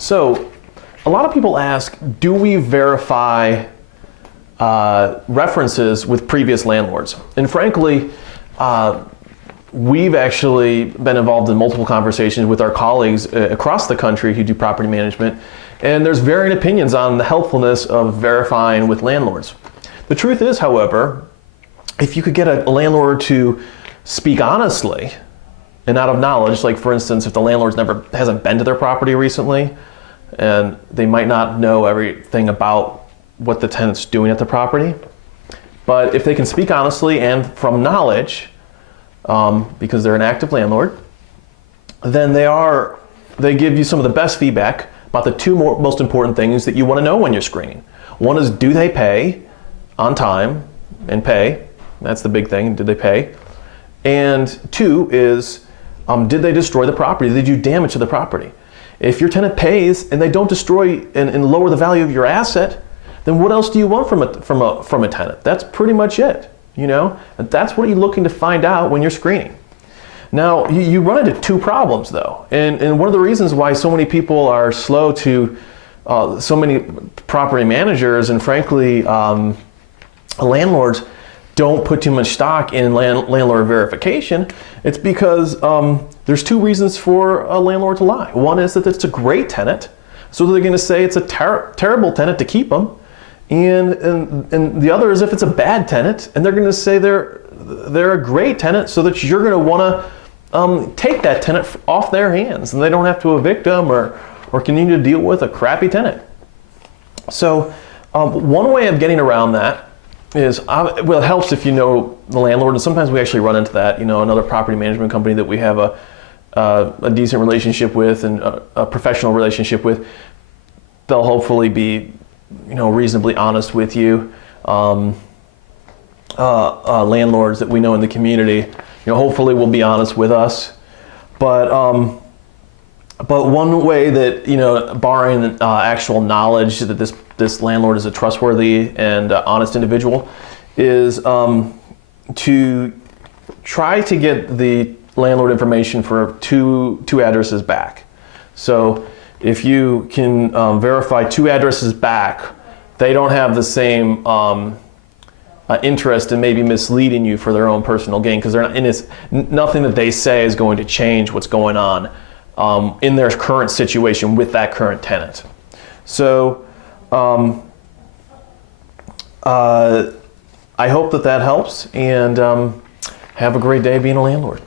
So a lot of people ask, do we verify references with previous landlords? And frankly, we've actually been involved in multiple conversations with our colleagues across the country who do property management, and there's varying opinions on the helpfulness of verifying with landlords. The truth is, however, if you could get a landlord to speak honestly and out of knowledge, like for instance, if the landlord hasn't been to their property recently, and they might not know everything about what the tenant's doing at the property, but if they can speak honestly and from knowledge, because they're an active landlord, then they give you some of the best feedback about the two most important things that you want to know when you're screening. One is, do they pay on time and pay? That's the big thing, did they pay? And two is, did they destroy the property? Did you do damage to the property? If your tenant pays and they don't destroy and lower the value of your asset, then what else do you want from a tenant? That's pretty much it, you know? And that's what you're looking to find out when you're screening. Now, you run into two problems though. And one of the reasons why so many people are slow to, so many property managers and frankly, landlords don't put too much stock in landlord verification, it's because there's two reasons for a landlord to lie. One is that it's a great tenant, so they're going to say it's a terrible tenant to keep them, and the other is if it's a bad tenant, and they're going to say they're a great tenant, so that you're going to want to take that tenant off their hands, and they don't have to evict them or continue to deal with a crappy tenant. So one way of getting around that is, well, it helps if you know the landlord, and sometimes we actually run into that, you know, another property management company that we have a decent relationship with and a professional relationship with, they'll hopefully be, you know, reasonably honest with you. Landlords that we know in the community, you know, hopefully will be honest with us. But one way that, you know, barring actual knowledge that this landlord is a trustworthy and honest individual, is to try to get the landlord information for two addresses back. So if you can verify two addresses back, they don't have the same interest in maybe misleading you for their own personal gain, because nothing that they say is going to change what's going on in their current situation with that current tenant. So I hope that helps, and have a great day being a landlord.